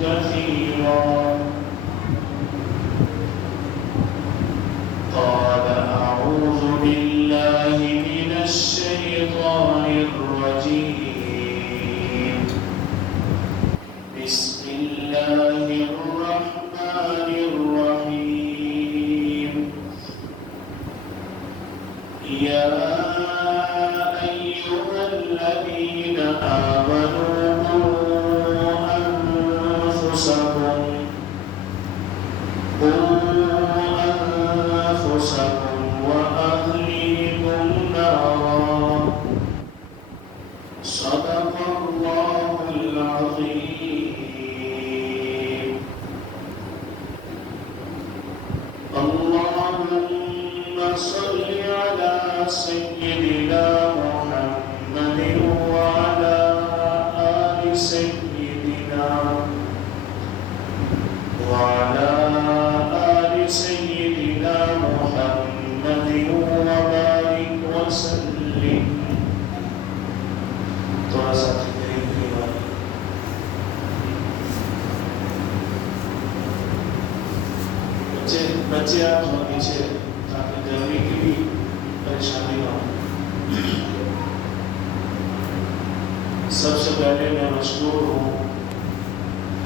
كثيرا قال أعوذ بالله من الشيطان الرجيم بسم الله الرحمن الرحيم يا أيها الذين آمنوا أنفسكم وأهليكم نارا صدق الله العظيم اللهم صل على سيدنا محمد وعلى آل سيدنا وعلى آل سيدنا محمد وبارك وسلم تھوڑا سا بچے آپ تھوڑا پیچھے تاکہ گرمی کی بھی پریشانی نہ ہو. سب سے پہلے میں مشکور ہوں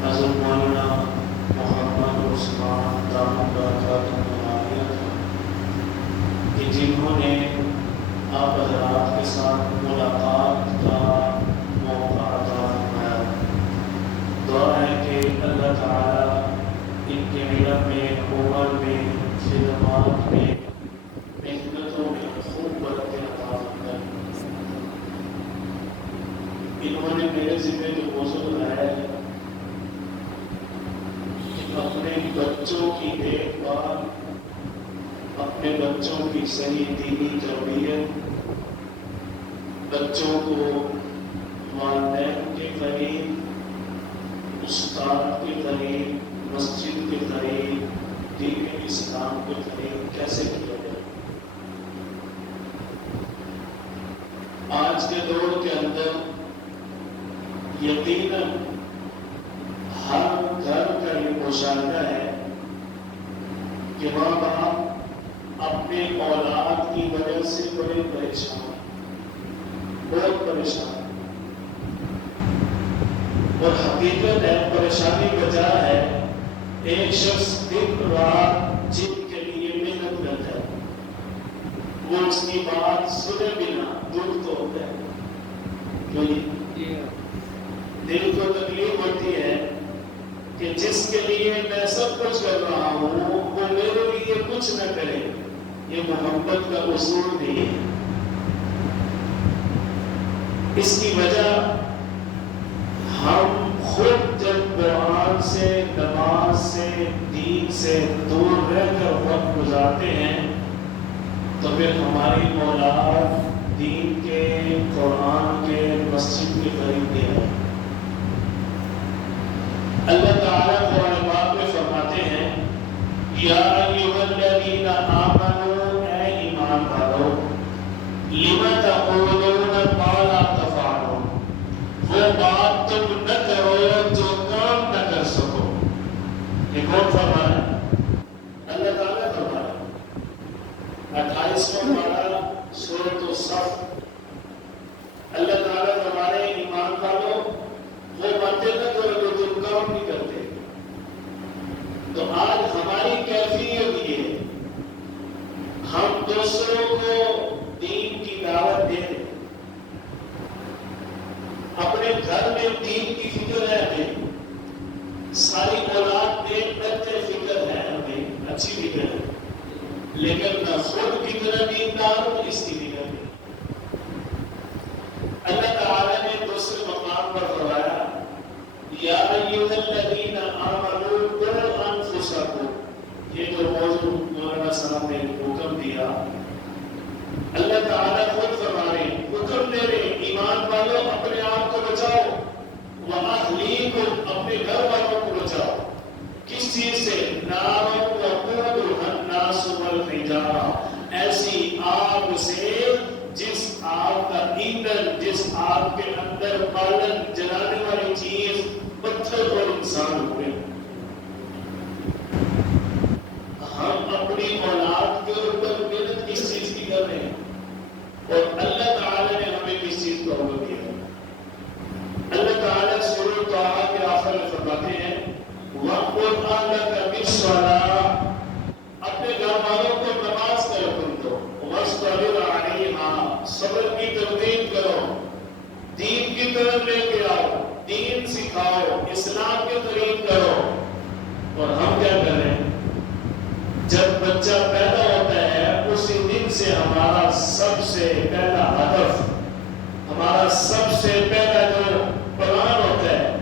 حضرت مولانا محمد عثمان دامت برکاتہ عالیہ کہ جنہوں نے آپ حضرات کے ساتھ ملاقات کا موقع عطا فرمایا. دعا ہے کہ اللہ تعالیٰ ان کے علم میں، عمر میں، خدمات میں، محنتوں میں خوب برکت عطا فرمائے. انہوں نے میرے ذمہ جو موضوع لایا ہے اپنے بچوں کی دیکھ بھال، اپنے بچوں کی صحیح دینی تربیت، بچوں کو والدین کے قریب، استاد کے قریب، مسجد کے قریب، دین اسلام کے قریب کیسے کیا جائے. آج کے دور کے اندر یقیناً ہر گھر کا یہ مشاہدہ ہے کہ ماں باپ اپنے اولاد کی وجہ سے بڑے پریشان، بہت پریشان. اور حقیقت ہے پریشانی وجہ ہے ایک شخص دن رات جن کے لیے محنت کرتا ہے، وہ اس کی بات سنے بنا دکھ تو ہوتا ہے. دل کو تکلیف ہوتی ہے کہ جس کے لیے میں سب کچھ کر رہا ہوں وہ میرے لیے کچھ نہ کرے. یہ محبت کا اصول نہیں ہے. اس کی وجہ ہم خود جب قرآن سے، نماز سے، دین سے دور رہ کر وقت گزارتے ہیں تو پھر ہماری اولاد دین کے، قرآن کے، مسجد کے قریب نہیں ہے. اللہ تعالیٰ قرآن پاک میں فرماتے ہیں یا ایھا الذین آمنوا، اے ایمان والو، لم تقولون ما لا تفعلون، وہ بات تم نہ کرو جو کام نہ کر سکو. یہ کون فرما ہے؟ اللہ تعالیٰ فرما ہے. 28واں پارہ سورۃ الصف. اللہ تعالیٰ فرما رہے ہیں ایمان والو وہ باتیں نہ کرو جو تم کام نہیں کرتے. تو آج ہماری کیفیت یہ ہے ہم دوسروں کو دین کی دعوت دے دیں. اپنے گھر میں دین کی فکر ہے ہمیں، ساری اولاد دیکھ کرتے فکر ہے ہمیں، اچھی فکر ہے، لیکن نہ خود کی طرح دیندار ہو اس کی فکر نہیں. اللہ تعالیٰ نے دوسرے مقام پر فرمایا یا ایھا الذین آمنوا قوا انفسکم. یہ جو موضوع مولانا صاحب نے حکم دیا، اللہ تعالیٰ خود فرما رہے ہیں، حکم دے رہے ہیں ایمان والوں اپنے آپ کو بچاؤ، وَأَهْلِيكُمْ اپنے گھر والوں کو بچاؤ. کس چیز سے؟ نَارًا وَقُودُهَا النَّاسُ وَالْحِجَارَةُ، ایسی آگ سے جس آگ کا ایندھن، جس آگ کے اندر پالن جلانے والی چیز پتھر اور انسان ہوئے، ہم اپنی اولاد کے اوپر محنت کس چیز کی کر رہے ہیں اور اللہ تعالی نے ہمیں کس چیز کا حکم دیا؟ اللہ تعالی سورۃ طٰہٰ کے آخر میں فرماتے ہیں وَأْمُرْ أَهْلَكَ بِالصَّلَاةِ، اپنے گھر والوں کو نماز کا حکم دو، وَاصْطَبِرْ عَلَيْهَا، صبر کی ترغیب کرو، دین کی طرف لے کے آؤ، دین سکھاؤ، اسلام کے قریب کرو۔ اور ہم کیا کر رہے ہیں؟ جب بچہ پیدا ہوتا ہے اسی دن سے ہمارا سب سے پہلا ہدف، ہمارا سب سے پہلا جو پلان ہوتا ہے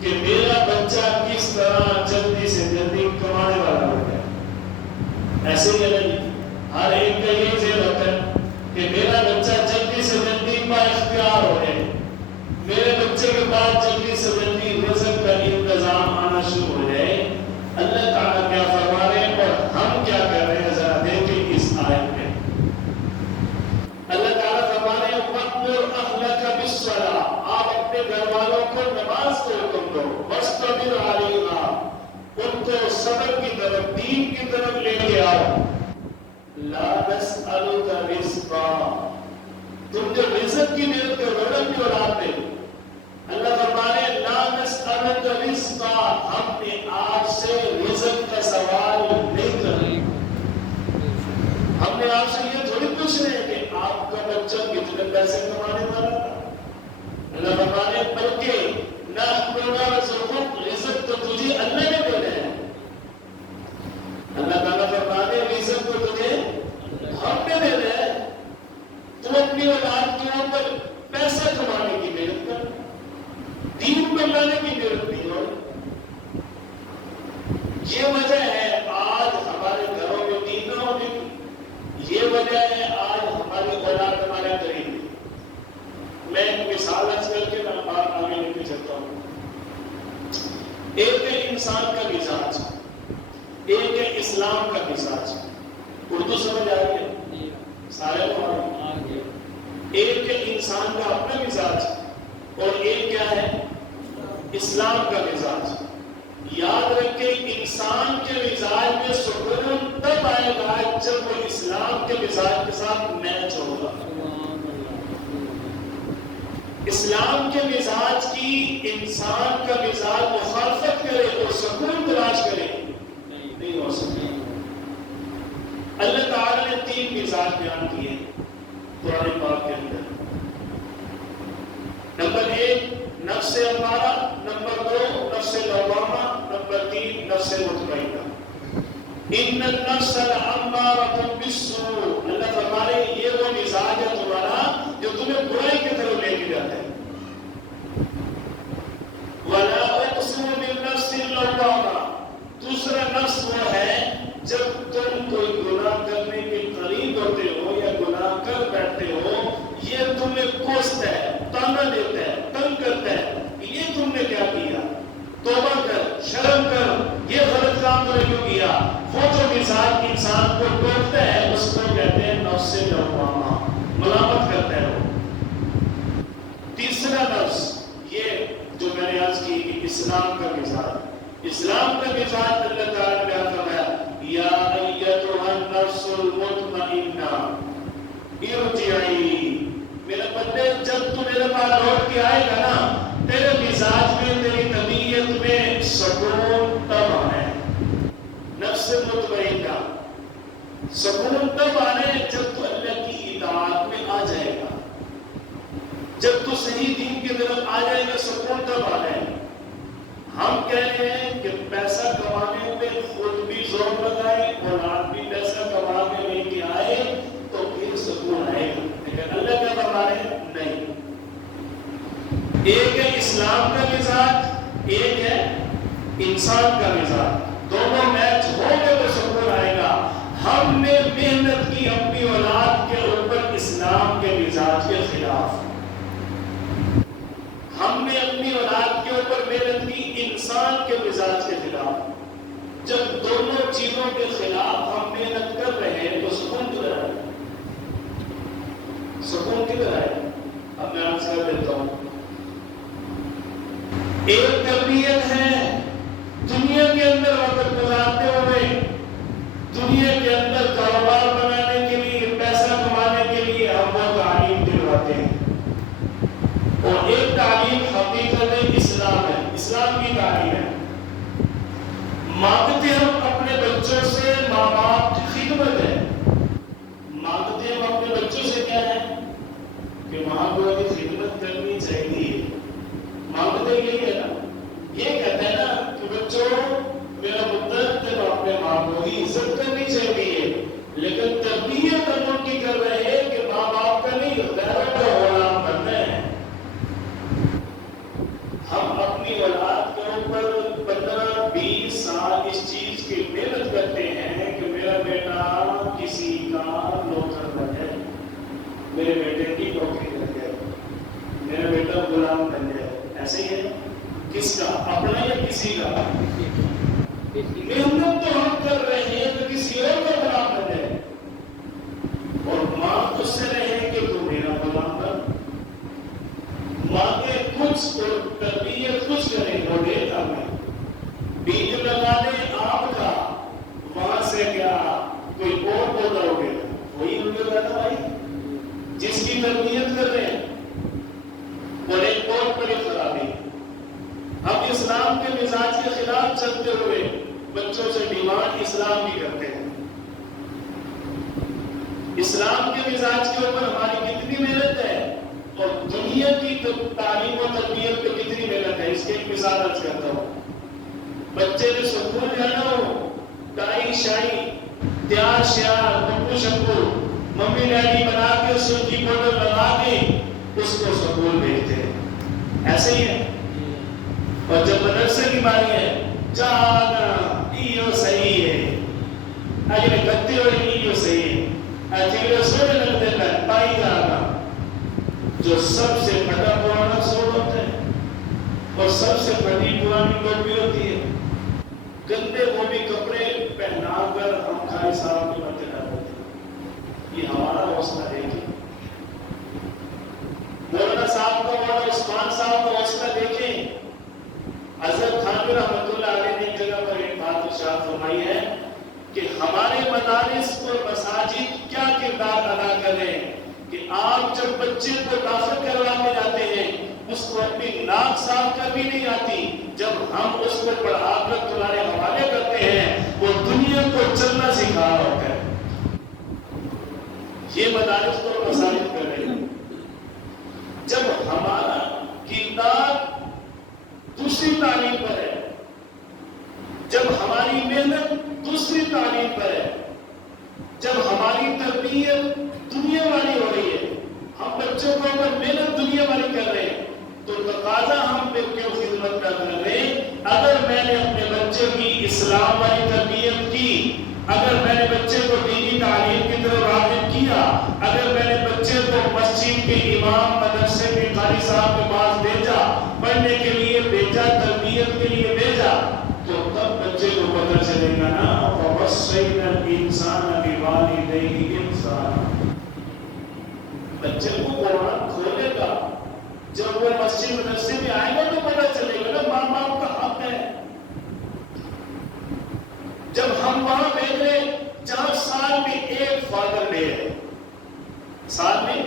کہ میرا بچہ کس طرح جلدی سے جلدی کمانے والا ہو جائے۔ ایسے ہی نہیں، ہر ایک کا یہ ذہن ہوتا ہے کہ میرا بچہ جلدی سے جلدی با اختیار ہو جائے، میرے بچے کے بعد جلدی سے جلدی رزق کا انتظام آنا شروع ہو جائے۔ اللہ تعالیٰ کیا فرما رہے ہیں اور ہم کیا کر رہے ہیں؟ ذرا دیکھیں اس آیت میں۔ اللہ تعالیٰ فرما رہے ہیں وَأْمُرْ أَهْلَكَ بِالصَّلَاةِ، آپ اپنے گھر والوں کو نماز کو حکم دو، وَاصْطَبِرْ عَلَيْهَا، ان کو صبر کی طرف، دین کی طرف لے کے آؤ۔ لَا نَسْأَلُكَ رِزْقًا، تم جو رزق کی محنت کر رہے ہو اپنی اولاد پہ، اللہ فرمانے لا نسألک رزقا، ہم نے آپ سے رزق کا سوال نہیں کر رہے، ہم نے آپ سے یہ تھوڑی پوچھ رہے ہیں کہ آپ کا بچہ کتنے پیسے کمانے والا تھا۔ اللہ فرمانے بلکہ نحن نرزقک، رزق تو تجھے اللہ نے دینا ہے۔ اللہ تعالیٰ فرمانے رزق تو تجھے ہم نے دینا ہے، تم اپنی اولاد کے اوپر پیسہ کمانے کی محنت کر، دین کو لانے کی محنت نہیں ہو۔ یہ وجہ ہے آج ہمارے گھروں میں دین نہ ہونے کی، یہ وجہ ہے آج ہماری اولاد ہمارے قریب ہے۔ میں ایک مثال آج کر کے میں بات آگے لے کے چلتا ہوں۔ ایک ہے انسان کا مزاج، ایک ہے اسلام کا مزاج۔ اردو سمجھ آ رہی ہے سارے کو؟ ایک ہے انسان کا اپنا مزاج اور ایک کیا ہے؟ اسلام کا مزاج۔ یاد رکھیں انسان کے مزاج میں سکون تب آئے گا جب وہ اسلام کے مزاج کے ساتھ میچ ہوگا۔ اسلام کے مزاج کی انسان کا مزاج مخالفت کرے اور سکون تلاش کرے نہیں ہو سکے۔ اللہ تعالی نے 3 مزاج بیان کیے قرآن پاک کے اندر۔ نمبر 1 نفس امارہ، نمبر 2 نفس لوامہ، نمبر 3 نفس مطمئنہ۔ ان النفس لامارۃ بالسوء، اللہ فرما رہے ہیں یہ وہ مزاج ہے تمہارا جو تمہیں برائی کی طرف لے کے جاتا ہے۔ ولا اقسم بالنفس اللوامہ، دوسرا نفس وہ ہے جب تم کوئی گناہ کرنے کے قریب ہوتے ہو یا گناہ کر بیٹھتے ہو، یہ تمہیں کوستا ہے، تانا دیتا ہے، تنگ کرتا ہے، یہ تم نے کیا کیا، توبہ کر، شرم کر، یہ غلط کام تو نے کیوں کیا۔ وہ جو مزاج انسان کو ٹوکتا ہے اس کو کہتے ہیں نفس لوامہ، ملامت کرتا ہے وہ۔ تیسرا نفس یہ جو میں نے عرض کی کہ اسلام کا مزاج، اسلام کا مزاج اللہ تعالیٰ نے فرمایا یا ایتھا النفس المطمئنہ ارجعی، میرے بندے جب تو میرے پاس لوٹ کے آئے گا نا، تیرے مزاج میں تیری طبیعت میں سکون تب آنا ہے۔ نفس مطمئنہ سکون تب آنا ہے جب تو اللہ کی اطاعت میں آ جائے گا، جب تو صحیح دین کی طرف آ جائے گا، سکون تب آنا ہے۔ ہم کہہ رہے ہیں کہ پیسہ کمانے میں خود بھی زور لگائے، اولاد بھی پیسہ کما کے لے کے آئے تو پھر سکون آئے گا، لیکن اللہ کیا فرما رہے ہیں؟ نہیں۔ ایک ہے اسلام کا مزاج، ایک ہے انسان کا مزاج، دونوں میچ ہو گئے تو سکون آئے گا۔ ہم نے محنت کی اپنی اولاد کے اوپر اسلام کے مزاج کے خلاف، ہم نے اپنی اولاد کے اوپر محنت کی انسان کے مزاج کے خلاف۔ جب دونوں چیزوں کے خلاف ہم محنت کر رہے ہیں تو سکون کدھر ہے؟ سکون کدھر ہے؟ اب میں آپ سے دیتا ہوں۔ ایک تربیت ہے کی تعلیم ہے. مانگتے ہم اپنے بچوں سے ماں باپ کی خدمت ہے. مانگتے ہم اپنے بچوں سے کیا ہے کہ ماں باپ کی خدمت کرنی چاہیے. مانگتے یہی ہے نا. یہ کہتے ہیں نا کہ بچوں میرا مدت تم اپنے ماں باپ کی عزت کرنی چاہیے، لیکن تربیت ہم ان کی کر رہے ہیں کہ ماں باپ کا نہیں غیروں کا غلام بننا ہے. ہم اپنی اولاد کے اوپر 15-20 سال اس چیز کی محنت کرتے ہیں کہ میرا بیٹا کسی کا نوکر بن جائے، میرے بیٹے کی نوکری لگ جائے، میرا بیٹا غلام بن جائے. ایسے ہی ہے. کس کا؟ اپنا یا کسی کا؟ محنت تو ہم کر رہے ہیں تو کسی اور کا غلام بن جائے. اور ماں اس سے رہے کہ تو میرا غلام بن. مانگے کچھ اور تربیت کچھ کرے وہ دیتا میں. بیج لگا دے آپ کا، وہاں سے کیا کوئی اور پودا ہو گیا وہی ان کے بیٹا بھائی جس کی تربیت کر رہے ہیں. اور ایک بہت بڑی خرابی، ہم اسلام کے مزاج کے خلاف چلتے ہوئے بچوں سے ڈیمانڈ اسلام کی کرتے ہیں. اسلام کے مزاج کے اوپر ہماری کتنی محنت ہے اور دنیا کی تعلیم و تربیت پہ کتنی محنت ہے. اس کی ایک مثال عرض کرتا ہوں. بچے نے سکول جانا ہو، ٹائی شائی تیار شیار پپو شپو ممی ڈیڈی بنا کے سوچی پاؤڈر لگا کے اس کو سکول بھیجتے ہیں. ایسے ہی ہے. اور جب مدرسے کی باری ہے جانا یہ صحیح ہے، اجے گتے ہوئے یہ صحیح ہے، اجے سونے لگتے ہیں پائی جانا جو سب سے پھٹا پرانا سوٹ ہوتا ہے اور سب سے پھٹی پرانی ٹوپی ہوتی ہے. گندے وہ بھی کپڑے پہنا کر ہم کھائی صاحب کی باتیں کر رہے ہیں. یہ ہمارا حوصلہ دیکھیں. مولانا صاحب کا مولانا عثمان صاحب کا حوصلہ دیکھیں. حضرت خانوی رحمۃ اللہ علیہ نے ایک جگہ پر ایک بات ارشاد فرمائی ہے کہ ہمارے مدارس اور مساجد کیا کردار ادا کر رہے ہیں کہ آپ جب بچے کو داخل کروانے جاتے ہیں اس کو اپنی ناک صاف کرنی نہیں آتی. جب ہم اس کو پڑھا کر تمہارے حوالے کرتے ہیں وہ دنیا کو چلنا سکھا ہوتا ہے. یہ مدارس اور مساجد کر رہے ہیں. جب ہمارا کردار دوسری تعلیم پر ہے، جب ہماری محنت دوسری تعلیم پر ہے، جب ہماری تربیت دنیا والی ہو رہی ہے، ہم بچوں کو اگر محنت دنیا والی کر رہے ہیں تو تقاضا ہم پہ کیوں خدمت کر رہے ہیں؟ اگر میں نے اپنے بچے کی اسلام والی تربیت کی، اگر میں نے بچے کو دینی تعلیم کی طرف راغب کیا، اگر میں نے بچے کو مسجد کے امام مدرسے کے قاری صاحب کے پاس بھیجا، پڑھنے کے لیے بھیجا، تربیت کے لیے بھیجا، تو تب بچے کو پتہ چلے گا نا وَوَصَّيْنَا الْإِنسَانَ بِوَالِدَيْهِ إِحْسَانًا. بچے کو قرآن کھولے گا، جب وہ مسجد مدرسے میں آئے گا تو پتہ چلے گا نا ماں باپ کا حق ہے. جب ہم وہاں بھیج رہے جہاں سال میں ایک فادر ڈے ہے، سال میں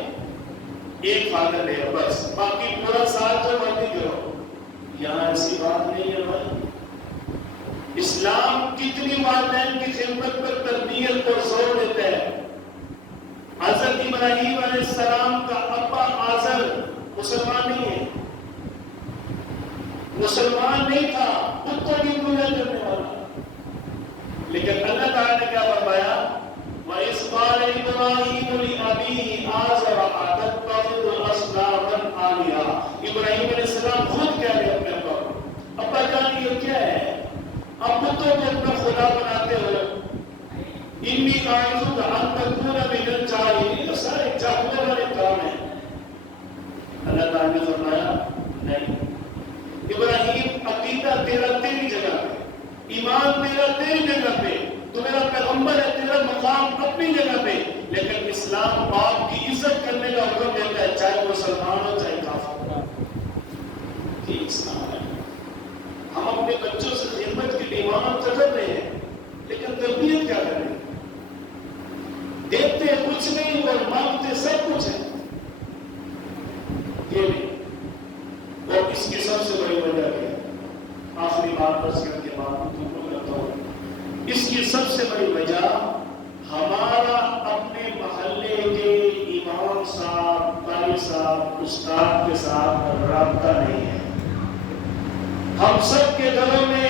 ایک فادر ڈے ہے بس، باقی پورا سال جو مرضی کرو، یہاں ایسی بات نہیں ہے بھائی. اسلام کتنی والدین کی خدمت پر تربیت پر زور دیتا ہے. حضرت ابراہیم علیہ السلام کا ابا آزر مسلمان نہیں ہے، مسلمان نہیں تھا، بتوں کی پوجا کرنے والا. لیکن اللہ تعالیٰ نے کیا فرمایا؟ وَإِذْ قَالَ إِبْرَاهِيمُ لِأَبِيهِ آزَرَ أَتَتَّخِذُ أَصْنَامًا آلِهَةً. ابراہیم علیہ السلام خود کہہ رہے اپنے ابا کو، ابا جان یہ کیا ہے؟ اب بتوں کو اپنا خدا بناتے ہو. اِنِّي أَعِظُكَ أَن تَكُونَ مِنَ الْجَاهِلِينَ. یہ سارے جاہلوں والے کام ہیں. اللہ تعالیٰ نے فرمایا نہیں، ابراہیم عقیدہ تیرا تیری جگہ پہ، ایمان تیرا تیری جگہ پہ، تو میرا پیغمبر ہے تیرا مقام اپنی جگہ پہ، لیکن اسلام باپ کی عزت کرنے کا حکم دیتا ہے چاہے مسلمان ہو چاہے کافر ہو. یہ اسلام ہے. ہم اپنے بچوں سے خدمت کی ڈیمانڈ کر رہے ہیں لیکن تربیت کیا کریں؟ دیتے کچھ نہیں اور مانگتے سب کچھ ہے. یہ نہیں. اور اس کی سب سے بڑی وجہ ہے بات بس کر کے بات مکمل کرتا ہوں. اس کی سب سے بڑی وجہ ہمارا اپنے محلے کے امام صاحب، قاری صاحب، استاد کے ساتھ رابطہ نہیں ہے. ہم سب کے گھروں میں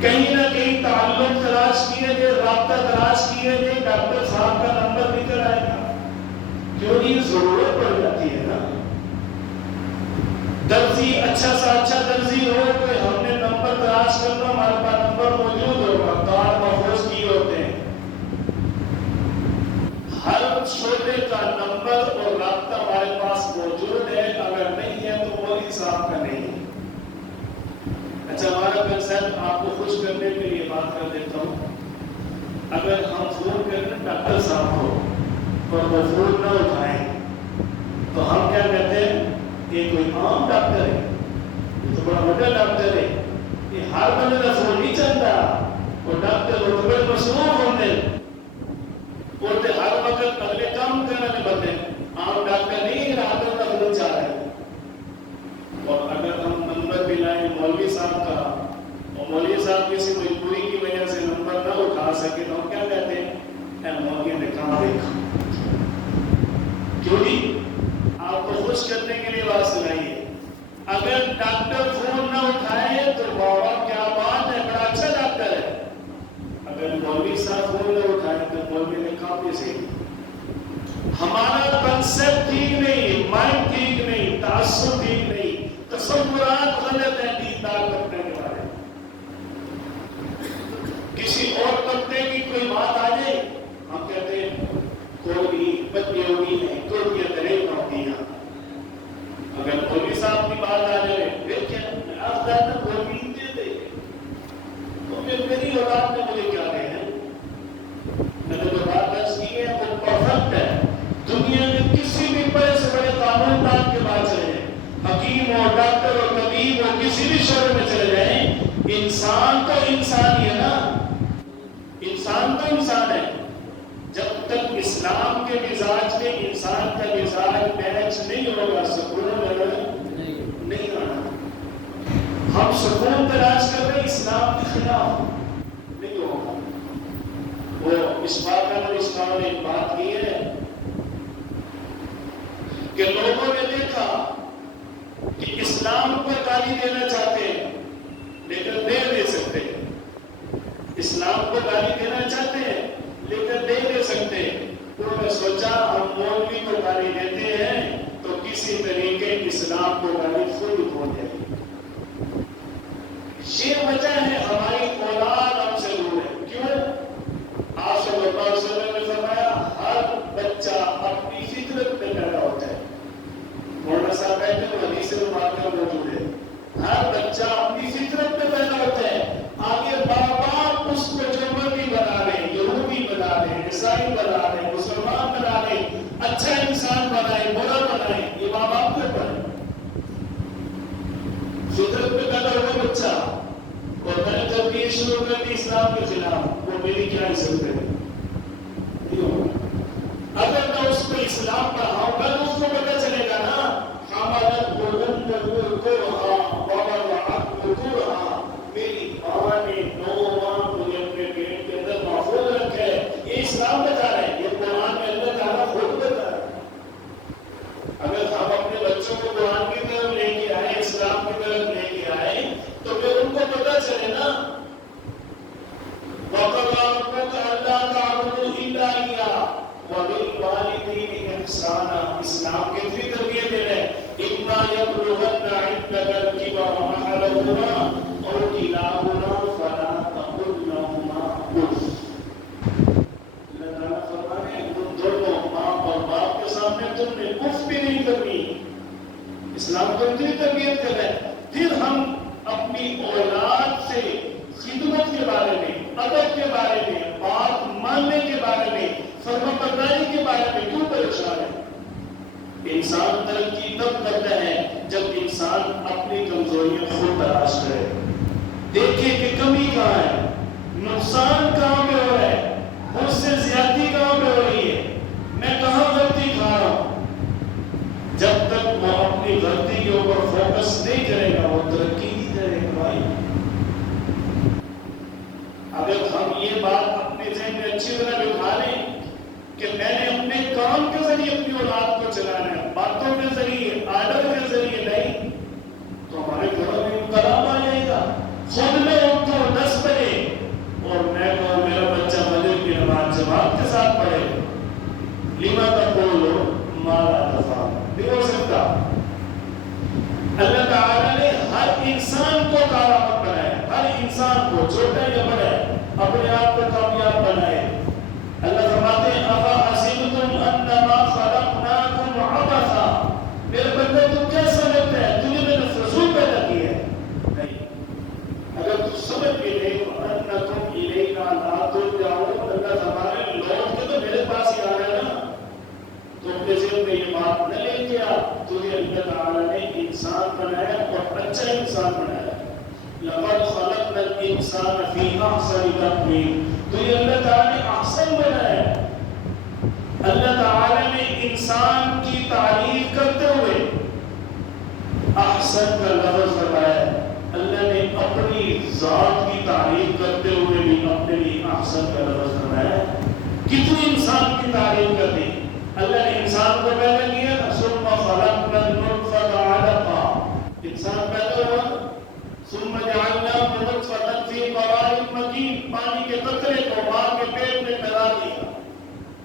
کہیں نہ کہیں تعلق تلاش کیے گئے، رابطہ تلاش کیے گئے، ڈاکٹر صاحب کا نمبر نکل آئے گا. کیوں نہیں؟ ضرورت پڑ جاتی ہے نا. درزی اچھا سا اچھا درزی ہو کہ ہم نے نمبر تلاش کرنا، ہمارے پاس نمبر موجود ہوگا، کارڈ محفوظ کیے ہوتے ہیں. ہر شعبے کا نمبر اور رابطہ ہمارے پاس موجود ہے. اگر نہیں ہے تو مولوی صاحب کا نہیں ہے. اچھا، ہمارا کنسرن آپ کو خوش کرنے کے لیے بات کر دیتا ہوں. اگر ہم فون کریں ڈاکٹر صاحب کو اور وہ فون نہ اٹھائیں تو ہم کیا کہتے ہیں؟ یہ کوئی عام ڈاکٹر ہے، یہ تو بڑا بڑا ڈاکٹر ہے، یہ ہر بندے کا فون نہیں چلتا. وہ ڈاکٹر وہ بڑے مصروف ہوتے اور ہر وقت اگلے کام کرنے بندے. عام ڈاکٹر نہیں رات کا فون چاہ رہے. اور اگر ہم نمبر بھی لائیں مولوی صاحب کا اور مولوی صاحب کسی مجبوری کی وجہ سے نمبر نہ اٹھا سکے تو ہم کیا کہتے ہیں؟ اے مولوی نے کہاں دیکھا. کیوں نہیں؟ آپ کو خوش کرنے کے لیے بات سنائی ہے. اگر ڈاکٹر فون نہ اٹھائے تو بابا کیا بات ہے، بڑا اچھا ڈاکٹر ہے. اگر مولوی صاحب فون نہ اٹھائے تو مولوی نے کہاں پہ سے. ہمارا کنسپٹ ٹھیک نہیں، مائنڈ ٹھیک نہیں، تعصب ٹھیک نہیں، تصورات غلط ہیں دیندار طبقے کے بارے میں. کسی اور طبقے کی کوئی بات آ جائے ہم کہتے ہیں کوئی بچے ہوئی نہیں، کوئی طرح ہوتی ہے. اگر مولوی صاحب کی بات آ جائے پھر کیا افضل کوئی دے دے تو پھر میری اولاد نے مجھے کیا کہے ہیں؟ میں نے جو بات درج کی ہے وہ پرفیکٹ ہے. دنیا میں کسی بھی بڑے سے بڑے قانون دان کے بعد چلے جائیں، حکیم ہو، ڈاکٹر ہو، طبیب ہو، کسی بھی شعبے میں چلے جائیں، انسان تو انسان ہی ہے نا. انسان تو انسان ہے. جب تک اسلام کے مزاج میں انسان کا مزاج میچ نہیں ہوگا سکون نہیں آنا. ہم سکون تلاش کر رہے اسلام کے خلاف نہیں ہوگا. وہ اسحاق علیہ السلام نے ایک بات کی ہے کہ لوگوں نے دیکھا کہ اسلام کو گالی دینا چاہتے ہیں لیکن نہیں دے سکتے. اسلام کو گالی دینا چاہتے ہیں لیکن نہیں دے سکتے. انہوں نے سوچا ہم مولوی کو گالی دیتے ہیں تو کسی طریقے اسلام کو گالی خود ہو جائے. یہ وجہ ہے ہماری اولاد ہم سے دور ہے. کیوں؟ آپ صلی اللہ علیہ وسلم نے فرمایا ہر بچہ اپنی فطرت میں پیدا ہوتا ہے. مولانا صاحب کہتے ہیں حدیث مبارکہ موجود ہے. ہر بچہ اپنی فطرت میں پیدا ہوتا ہے. آگے باپ اس کو جو مرضی بنا لیں، یہودی بنا لیں، عیسائی بنا لیں، مسلمان بنا لیں، اچھا انسان بنائیں، برا بنائیں، یہ ماں باپ کے اوپر ہے. فطرت میں پیدا ہوا بچہ اور میں نے جب یہ شروع کر دی اسلام کے خلاف وہ میری کیا عزت ہے؟ اگر میں اس کو اسلام پڑھاؤں گا تو اس کو پتہ چلے گا نا میری ماں نے 9 ماہ مجھے اپنے پیٹ کے اندر محفوظ رکھا ہے. یہ اسلام بتا رہے ہیں، یہ قرآن میں اللہ تعالیٰ خود بتا رہا ہے. اگر ہم اپنے بچوں کو قرآن کی طرف لے کے آئے، اسلام کی طرف لے کے آئے تو پھر ان کو پتہ چلے نا وَقَضَىٰ رَبُّكَ أَلَّا تَعْبُدُوا إِلَّا إِيَّاهُ وَبِالْوَالِدَيْنِ إِحْسَانًا. اسلام کے بھی تربیت دے رہے ہیں. إِمَّا يَبْلُغَنَّ عِندَكَ الْكِبَرَ أَحَدُهُمَا أَوْ كِلَاهُمَا فَلَا تَقُل لَّهُمَا أُفٍّ. اللہ تعالیٰ فرماتے ہیں تم دونوں ماں اور باپ کے سامنے تم نے اف بھی نہیں کرنی. اسلام کو اتنی تربیت کر رہے ہیں. پھر ہم اپنی اولاد سے خدمت کے بارے میں، ادب کے بارے میں، بات ماننے کے بارے میں، فرمانبرداری کے بارے میں کیوں پریشان ہے؟ انسان ترقی تب کرتا ہے جب انسان اپنی کمزوریاں خود تلاش کرے، دیکھے کہ کمی کہاں ہے، نقصان کہاں پہ ہو رہا ہے، مجھ سے زیادتی کہاں پہ ہو رہی ہے، میں کہاں غلطی کھا رہا ہوں. جب تک وہ اپنی غلطی کے اوپر فوکس نہیں کرے گا وہ ترقی نہیں کرے گا. کہ میں نے اپنے کام کے ذریعے اپنی اولاد کو چلانا ہے، باتوں کے ذریعے، آڈر کے ذریعے نہیں، تو ہمارے گھروں میں انقلاب آ جائے گا۔ خود میں اٹھو 10 بجے اور میں کہوں میرا بچہ فجر کی نماز جماعت کے ساتھ پڑھے، لما تقولوا ما لا تفعلون، نہیں ہو سکتا۔ اللہ تعالیٰ نے ہر انسان کو کارآمد بنایا، ہر انسان کو چھوٹا یا بڑا اپنے آپ کو کامیاب بنائے۔ اللہ فرماتے ہیں افحسبتم انما خلقناکم عبثا، میرے بندے تم کیا سمجھتے ہیں تجھے میں نے فضول پیدا کیا ہے؟ نہیں، اگر تم سمجھ بھی لے انکم الینا لا ترجعون، اللہ فرماتے لوٹ کے تو میرے پاس ہی آ رہے نا، تو اپنے ذہن میں یہ بات نہ لے کے تجھے اللہ تعالیٰ نے انسان بنایا اور اچھا انسان بنایا۔ لقد خلقنا الانسان فی احسن تقویم، تجھے اللہ تعالیٰ نے احسن بنایا۔ اللہ تعالیٰ نے انسان کی تعریف کرتے ہوئے احسن کا لفظ بتایا، اللہ نے اپنی ذات کی تعریف کرتے ہوئے بھی اپنے لیے احسن کا لفظ بتایا۔ کتنی انسان کی تعریف کر دی، اللہ نے انسان کو پیدا کیا، ثم خلقنا النطفة علقة، انسان پیدا ہوا، ثم جعلناه نطفة في قرار مكين، پانی کے قطرے کو ماں کے پیٹ میں پیدا کیا۔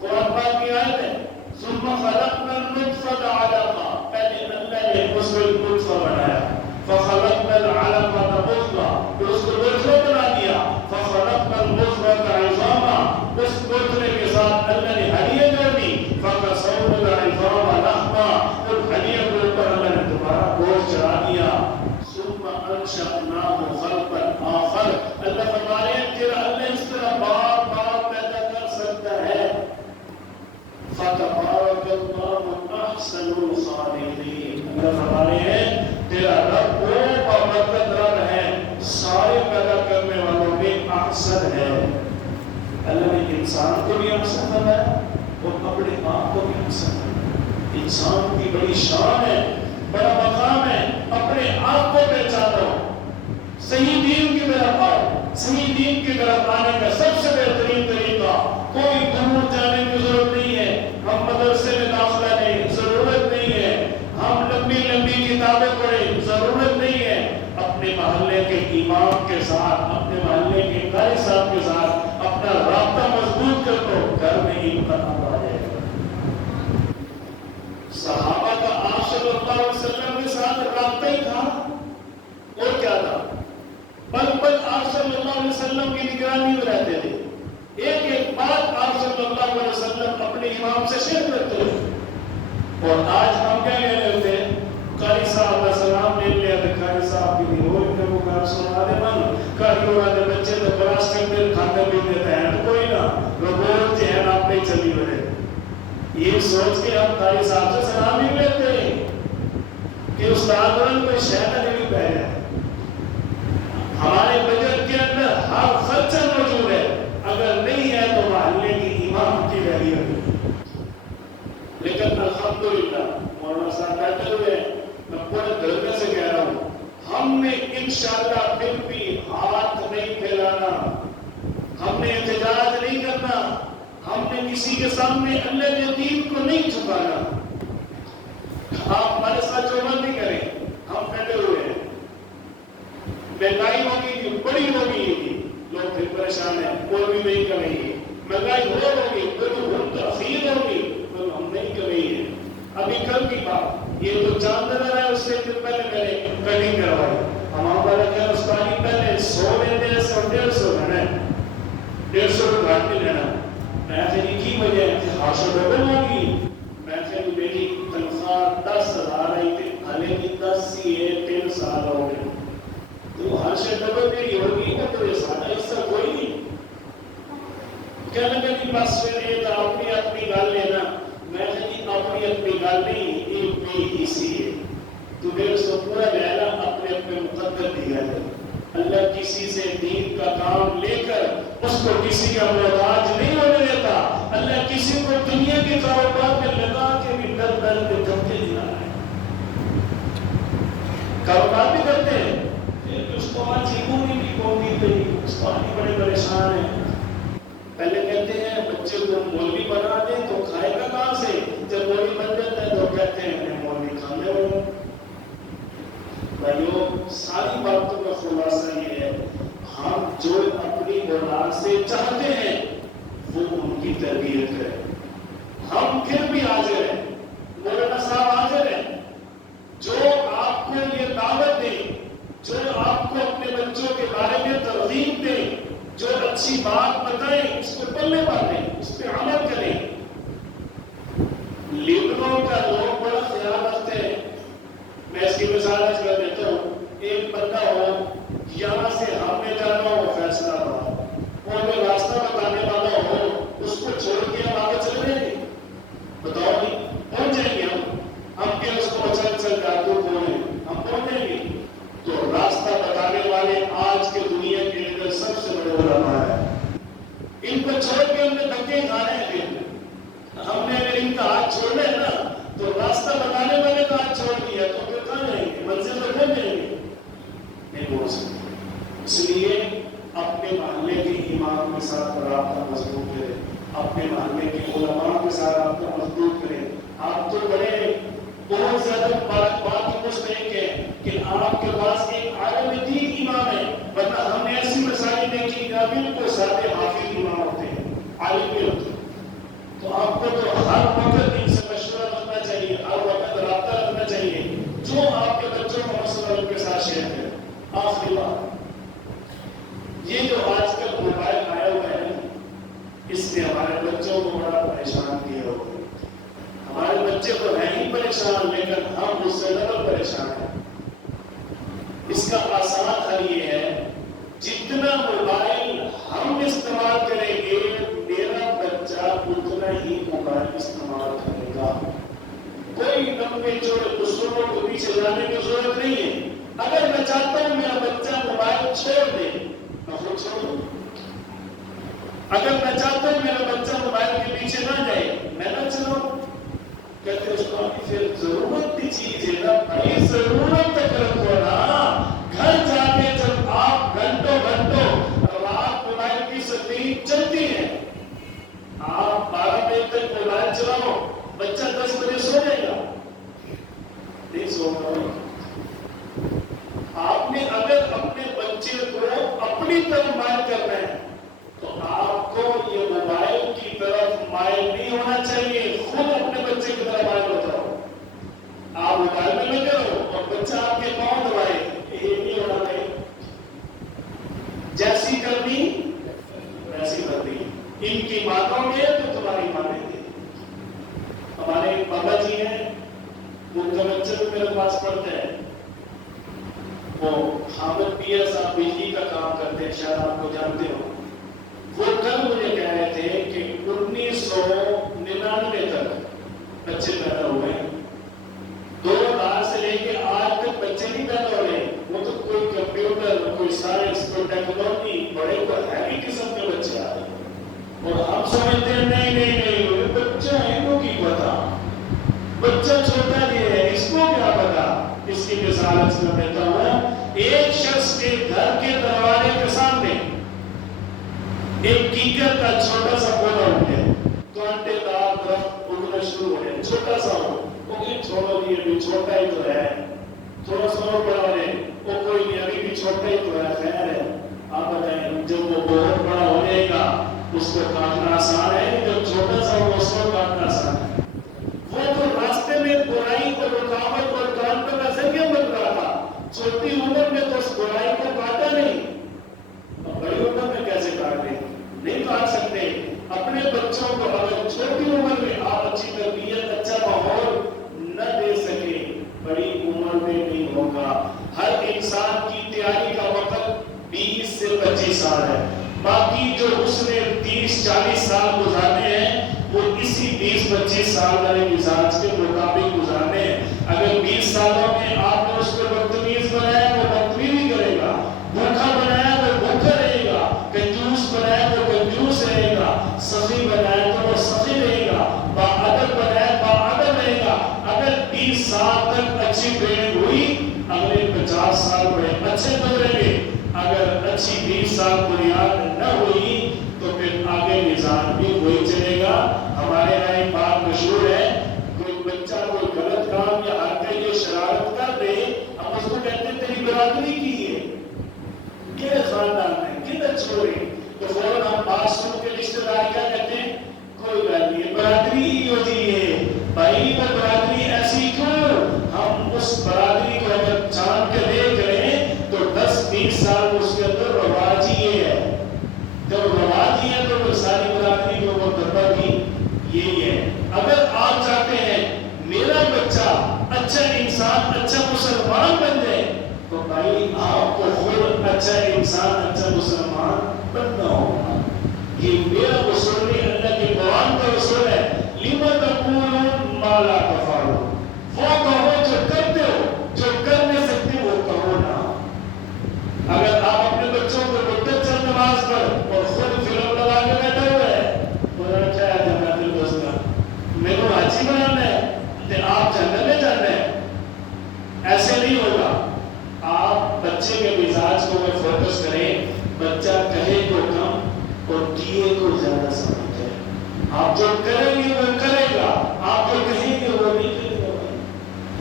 قرآن پاک کی آیت ہے ثم خلقنا النطفة علقة، پہلے اللہ نے اس کو نطفہ بنایا، فخلقنا العلقة مضغة، پھر اس کو نطفہ بنا دیا، فخلقنا المضغة عظاما، اس نطفے کے ساتھ اللہ نے ہڈیاں جوڑ دی، فكسونا العظام لحما، ان ہڈیوں کے اوپر اللہ نے دوبارہ گوشت چڑھا دیا، ثم انشأناه خلقا آخر، اللہ فرما رہے ہیں تیرا اللہ اس طرح بار بار پیدا کر سکتا ہے۔ فتبارك الله احسن الخالقين، اللہ فرما رہے ہیں تیرا رب وہ بابرکت رب ہے، سارے پیدا کرنے والوں میں احسن ہے۔ اللہ نے انسان کو بھی احسن بنایا اور اپنے آپ کو بھی احسن بنایا۔ انسان کی بڑی شان ہے، بڑا مقام ہے، اپنے آپ کو پہچانو، صحیح دین کی طرف آؤ۔ صحیح دین کی طرف آنے کا سب سے بہترین طریقہ، کوئی دور جانے کی ضرورت نہیں ہے، ہم مدرسے میں داخلہ نہیں، ضرورت نہیں ہے، ہم لمبی لمبی کتابیں پڑھیں، ضرورت نہیں ہے، اپنے محلے کے امام کے ساتھ، اپنے محلے کے قاری صاحب کے ساتھ اپنا رابطہ مضبوط کر دو، گھر میں انقلاب آ جائے گا۔ صحابہ کا آپ صلی اللہ علیہ وسلم کے ساتھ رابطہ ہی تھا، اور کیا تھا؟ پل پل آپ صلی اللہ علیہ وسلم کی نگرانی میں رہتے تھے، ایک ایک بات آپ صلی اللہ علیہ وسلم اپنے امام سے شیئر کرتے تھے۔ اور آج ہم کیا کہہ رہے ہوتے ہیں، قاری صاحب کا سلام لے لیا تو قاری صاحب کی بھی ہوئی میں مقام سنا دے من قاری والے بچے تو براس کرتے کھاتے پیتے تھے تو کوئی نہ ربوٹ چہن آپ پہ چلی بڑے، یہ سوچ کے ہم قاری صاحب سے سلام ہی لیتے ہیں کہ استاد ورن کوئی شہدہ نہیں پہ ہے۔ ہمارے بجٹ کے اندر ہر خرچہ موجود ہے، اگر نہیں ہے تو محلے کی امام کی رہی ہوئی۔ لیکن الحمدللہ مولانا صاحب بیٹھے ہوئے، میں پورے دل سے کہہ رہا ہوں، ہم نے انشاءاللہ پھر بھی ہاتھ نہیں پھیلانا، ہم نے احتجاج نہیں کرنا، ہم نے کسی کے سامنے اللہ کے دین کو نہیں چھپانا۔ آپ ہمارے ساتھ جو مرضی کریں، ہم بیٹھے ہوئے ہیں، مہنگائی ہوگی بڑی ہوگی، لوگ پھر پریشان ہیں، کوئی بھی نہیں کریں گے، مہنگائی ہوگی کوئی تاخیر ہوگی تو ہم نہیں کریں گے۔ ابھی کل کی بات، یہ تو چاند نظر ہے، اس سے پہلے میں نے کٹنگ کروائی، ہمارا کیا استانی پہلے 100 لیتے ہیں، 150 لینا ہے، 150 گھاٹ نہیں لینا۔ میں سے یہ کی وجہ ہے کہ ہاشو ڈبل ہوگی، میں سے میری تنخواہ 10,000 آئی تھی، حالے کی 10 سی ہے، 3 سال ہو گئے، تو ہر سے ڈبل میری ہوگی نا، تو یہ سارا حصہ کوئی نہیں۔ کیا لگا کہ بس پھر یہ تو اپنی گل لینا، میں نے اپنی گل نہیں، ایک بھی اسی ہے، تو میرے سے پورا لہلا اپنے مقدر دیا ہے۔ اللہ کسی سے دین کا کام لے کر اس کو کسی کا محتاج نہیں ہونے دیتا، اللہ کسی کو دنیا کے کاروبار میں لگا کے بھی ڈر ڈر کے دھمکے دلا رہا ہے۔ کاروبار بھی کرتے ہیں، اس کو آج چیکونی بھی کومی پہ اس کو آج بڑے پریشان ہیں، پہلے کہتے ہیں بچے کو مولوی بنا دیں تو جو اپنی اولاد سے چاہتے ہیں وہ ان کی تربیت کریں. ہم پھر بھی حاضر ہیں، مولانا صاحب حاضر ہیں، جو آپ کو یہ دعوت دیں، جو آپ کو اپنے بچوں کے بارے میں ترغیب دیں، جو اچھی بات بتائیں، اس کو پلے باندھیں، اس پہ عمل کریں. لیبروں کا لوگ بڑا خیال رکھتے ہیں. میں اس کی مثال کر دیتا ہوں. ایک بندہ ہو، یہاں سے ہمیں جانا ہو فیصلہ آباد، اور میں راستہ بتانے والا ہو، اس کو چھوڑ کے ہم آگے چلے جائیں گے؟ بتاؤ نہیں، پہنچ جائیں گے ہم کہ اس کو چل کر ہم پہنچ جائیں گے. تو راستہ بتانے والے آج کے دنیا کے اندر سب سے بڑے علماء ہیں. ان کو چھوڑ کے ہم نے دھکے کھانے ہیں. ہم نے اگر ان کا ہاتھ چھوڑنا ہے نا تو راستہ بتانے والے کا ہاتھ چھوڑ دیا تو پھر کہاں جائیں گے؟ منزل پر پہنچ جائیں گے؟ نہیں پہنچ سکتے. اس لیے اپنے محلے کے امام کے ساتھ رابطہ مضبوط کریں، اپنے محلے کے علماء کے ساتھ رابطہ مضبوط کریں. آپ تو بڑے بہت زیادہ بات مستحق ہیں کہ آپ کے پاس ایک عالم دین امام ہے، ورنہ ہم نے ایسی مسائل دیکھی کہ بالکل سارے حافظ امام ہوتے ہیں، عالم بھی ہوتے ہیں. تو آپ کو تو ہر وقت ان سے مشورہ رکھنا چاہیے، ہر وقت رابطہ رکھنا چاہیے جو آپ کے بچوں کو مسئلہ ان کے ساتھ شیئر کریں. آخری بات، یہ جو آج کل موبائل آیا ہوا ہے اس نے ہمارے بچوں کو بڑا پریشان کیا ہوا ہے. ہمارے بچے تو ہیں ہی پریشان، لیکن ہم اس سے ڈبل پریشان ہیں. اس کا آسان حل یہ ہے، جتنا موبائل ہم استعمال کریں گے میرا بچہ اتنا ہی موبائل استعمال کرے گا. کوئی لمبے چوڑے دوسروں کو پیچھے لانے کی ضرورت نہیں ہے. اگر میں چاہتا ہوں میرا بچہ موبائل چھوڑ دے میں خود چھوڑوں. اگر میں چاہتا ہوں میرا بچہ موبائل کے پیچھے نہ جائے میں نہ چلاؤں. کہتے اس کو پھر ضرورت کی چیز ہے نا بھائی، ضرورت تک رکھو نا. گھر جا کے جب آپ گھنٹوں رات موبائل کی سکرین چلتی ہے، آپ 12 بجے تک موبائل چلاؤ، بچہ 10 بجے سو جائے گا؟ نہیں سو گا. آپ نے اگر اپنے بچے کو اپنی طرف مائل کرنا ہے تو آپ کو یہ موبائل کی طرف مائل نہیں ہونا چاہیے. خود اپنے بچے کی طرف مائل ہو جاؤ. آپ موبائل میں لگے رہو اور بچہ آپ کے پاؤں دبائے، یہ نہیں ہونا چاہیے. جیسی کرنی ویسی کرنی. ان کی مانو گے تو تمہاری مانیں گے. ہمارے ایک بابا جی ہیں، ان کا بچہ بھی میرے پاس پڑھتا ہے. وہ حامد پیر صاحب بجلی کا کام کرتے ہیں، شاید آپ کو جانتے ہو. وہ کل مجھے کہہ رہے تھے کہ 1999 تک بچے پیدا ہوئے ہیں. 2000 سے لے کے آج تک بچے نہیں پیدا ہو رہے. وہ تو کوئی کمپیوٹر، کوئی سائنس، کوئی ٹیکنالوجی، بڑے کو ہیوی قسم کے بچے آ رہے ہیں. اور ہم سمجھتے ہیں نہیں بچہ ہے کو کی پتا، بچہ چھوٹا نہیں ہے اس کو کیا پتا. اس کی مثال میں دیتا ہوں. ایک شخص کے گھر کے دروازے کے سامنے ایک کیکر کا چھوٹا سا پودا اٹھ گیا. کانٹے دار درخت اگنا شروع ہو گیا، چھوٹا سا ہو. وہ چھوڑو یہ بھی چھوٹا ہی تو ہے، تھوڑا سا اور بڑا ہو جائے. وہ کوئی نہیں، ابھی بھی چھوٹا ہی تو ہے، خیر ہے. آپ بتائیں جب وہ بہت بڑا ہو جائے گا اس کو کاٹنا آسان ہے، جب چھوٹا سا ہو اس کو کاٹنا آسان ہے. وہ تو راستے میں برائی اور رکاوٹ اور کانٹوں کا ذریعہ بن رہا تھا. چھوٹی عمر میں تو اس برائی کو کاٹا نہیں، اور بڑی عمر میں کیسے کاٹے؟ نہیں کاٹ سکتے. اپنے بچوں کو اگر چھوٹی عمر میں آپ اچھی تربیت، اچھا ماحول نہ دے سکے، بڑی عمر میں نہیں ہوگا. ہر انسان کی تیاری کا وقت 20 سے 25 سال ہے. باقی جو اس نے 30-40 سال گزارنے ہیں وہ اسی 20-25 سال والے مزاج کے مطابق گزارنے ہیں. اگر 20 سالوں میں آپ نے اس کو بدتمیز بنایا وہ بدتمیزی کرے گا، بھوکا بنایا وہ بھوکا رہے گا، کنجوس بنایا وہ کنجوس رہے گا، سخی بنایا تو وہ سخی رہے گا، باادب بنایا باادب رہے گا. اگر 20 سال تک اچھی ٹریننگ ہوئی اگلے 50 سال بڑے اچھے گزریں گے. اگر اچھی 20 سال بنیاد نہ ہوئی تو پھر آگے نظام بھی وہی چلے گا. ہمارے یہاں ایک بات مشہور ہے، کوئی بچہ کوئی غلط کام یا حرکت یا شرارت کر دے، ہم اس کو کہتے ہیں تیری برادری کی ہے، کیا خاندان ہے، کدھر اچھا انسان اچھا مسلمان بننا ہوگا. یہ میرا اصول نہیں, اللہ کے قرآن کا اصول ہے. لِمَ تَقُولُونَ مَا لَا تَفْعَلُونَ, وہ کہو جو کرتے ہو, جو کر نہیں سکتے وہ کہو نا. اگر آپ اپنے بچوں کو مدت چند نماز پڑھ اور خود فلم لگا کے بیٹھے ہوئے ہیں, بولا کیا ہے جنات الدوستہ, میرے کو حاجی بنانا ہے کہ آپ جنت میں جانا ہے, ایسے نہیں ہوگا. آپ بچے کے مزاج کو میں فوکس کریں. بچہ کہے تو کم اور کیے کو زیادہ سمجھتے ہیں. آپ جو کریں گے وہ کرے گا, آپ جو کہیں گے وہ نہیں کرے گا.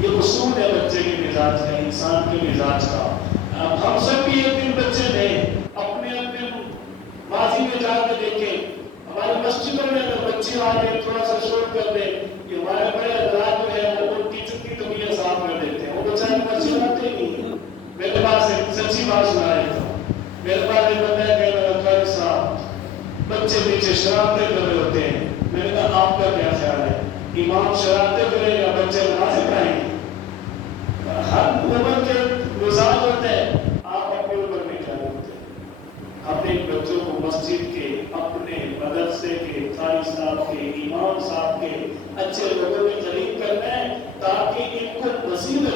یہ اصول ہے بچے کے مزاج کا, انسان کے مزاج کا. ہم سب بھی ایک دن بچے تھے, اپنے اپنے ماضی میں جا کے دیکھیں. ہماری مسجدوں میں اگر بچے آ رہے تھوڑا سا شور کر دیں, کہ ہمارے بڑے حضرات جو ہے وہ ان کی چکی طبیعت صاف کر دیتے ہیں. وہ بچہ مسجد آتے نہیں. میرے پاس ایک سچی بات سنا رہا تھا. میرے پاس ایک بندہ کہہ رہا تھا صاحب بچے نیچے شرارتیں کر رہے ہوتے ہیں. میں نے کہا آپ کا کیا خیال ہے, امام شرارتیں کرے یا بچے نماز پڑھائیں گے؟ ہر عمر کے مزاج ہوتے ہیں, آپ اپنے عمر میں کیا ہوتے ہیں. اپنے بچوں کو مسجد کے, اپنے مدرسے کے, قاری صاحب کے, امام صاحب کے اچھے لوگوں میں قریب کرنا ہے, تاکہ ان کو نصیب